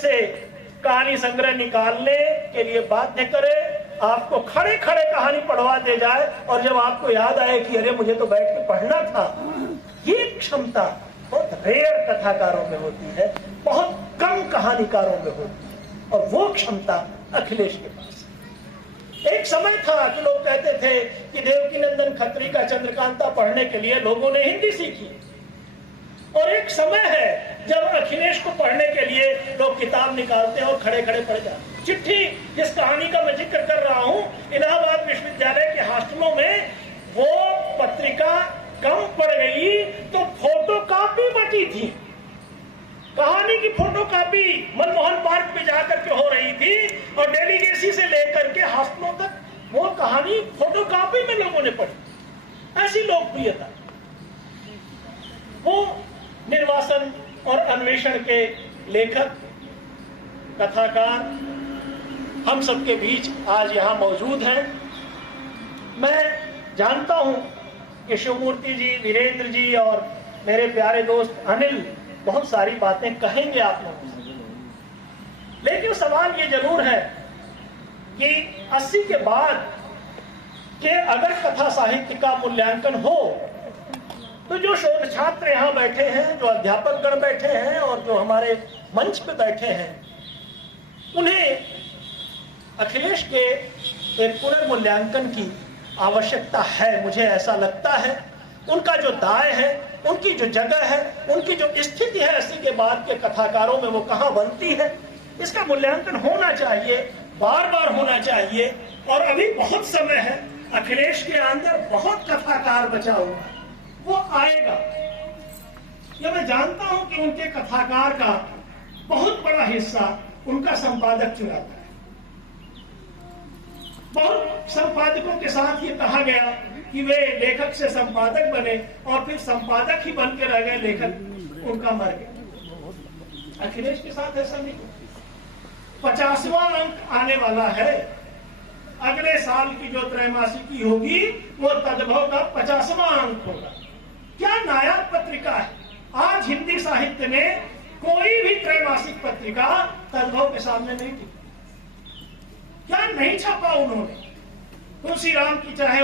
से कहानी संग्रह निकालने के लिए बाध्य करे, आपको खड़े खड़े कहानी पढ़वा दे जाए और जब आपको याद आए कि अरे मुझे तो बैठ के पढ़ना था। ये क्षमता बहुत रेयर कथाकारों में होती है, बहुत कम कहानीकारों में होती है, और वो क्षमता अखिलेश के पास है। एक समय था कि लोग कहते थे कि देवकीनंदन खत्री का चंद्रकांता पढ़ने के लिए लोगों ने हिंदी सीखी, और एक समय है जब अखिलेश को पढ़ने के लिए लोग किताब निकालते हैं और खड़े खड़े पढ़ जाते हैं। चिट्ठी, जिस कहानी का मैं जिक्र कर रहा हूं, इलाहाबाद विश्वविद्यालय के हॉस्टलों में वो पत्रिका कम पड़ गई तो फोटोकॉपी बची थी। कहानी की फोटोकॉपी मनमोहन पार्क में जाकर के हो रही थी और डेलीगेसी से लेकर के हॉस्टलों तक वो कहानी फोटोकॉपी में लोगों ने पढ़ी। ऐसी लोकप्रियता। वो निर्वासन और अन्वेषण के लेखक, कथाकार हम सबके बीच आज यहां मौजूद हैं। मैं जानता हूं कि शिवमूर्ति जी, वीरेंद्र जी और मेरे प्यारे दोस्त अनिल बहुत सारी बातें कहेंगे आप लोगों से, लेकिन सवाल ये जरूर है कि 80 के बाद के अगर कथा साहित्य का मूल्यांकन हो तो जो शोध छात्र यहाँ बैठे हैं, जो अध्यापक गण बैठे हैं और जो हमारे मंच पे बैठे हैं, उन्हें अखिलेश के एक पुनर्मूल्यांकन की आवश्यकता है। मुझे ऐसा लगता है उनका जो दाय है, उनकी जो जगह है, उनकी जो स्थिति है 80 के बाद के कथाकारों में, वो कहाँ बनती है, इसका मूल्यांकन होना चाहिए, बार बार होना चाहिए। और अभी बहुत समय है, अखिलेश के अंदर बहुत कथाकार बचा हुआ है, वो आएगा। ये मैं जानता हूं कि उनके कथाकार का बहुत बड़ा हिस्सा उनका संपादक चुराता है। बहुत संपादकों के साथ ये कहा गया कि वे लेखक से संपादक बने और फिर संपादक ही बन के रह गए, लेखक उनका मर गया। अखिलेश के साथ ऐसा नहीं। 50वां अंक आने वाला है, अगले साल की जो त्रैमासिकी होगी वो तद्भव का 50वां अंक होगा। क्या नायाब पत्रिका है। आज हिंदी साहित्य में कोई भी त्रैमासिक पत्रिका तद्भव के सामने नहीं थी। क्या नहीं छापा उन्होंने। तुलसीराम की चाहे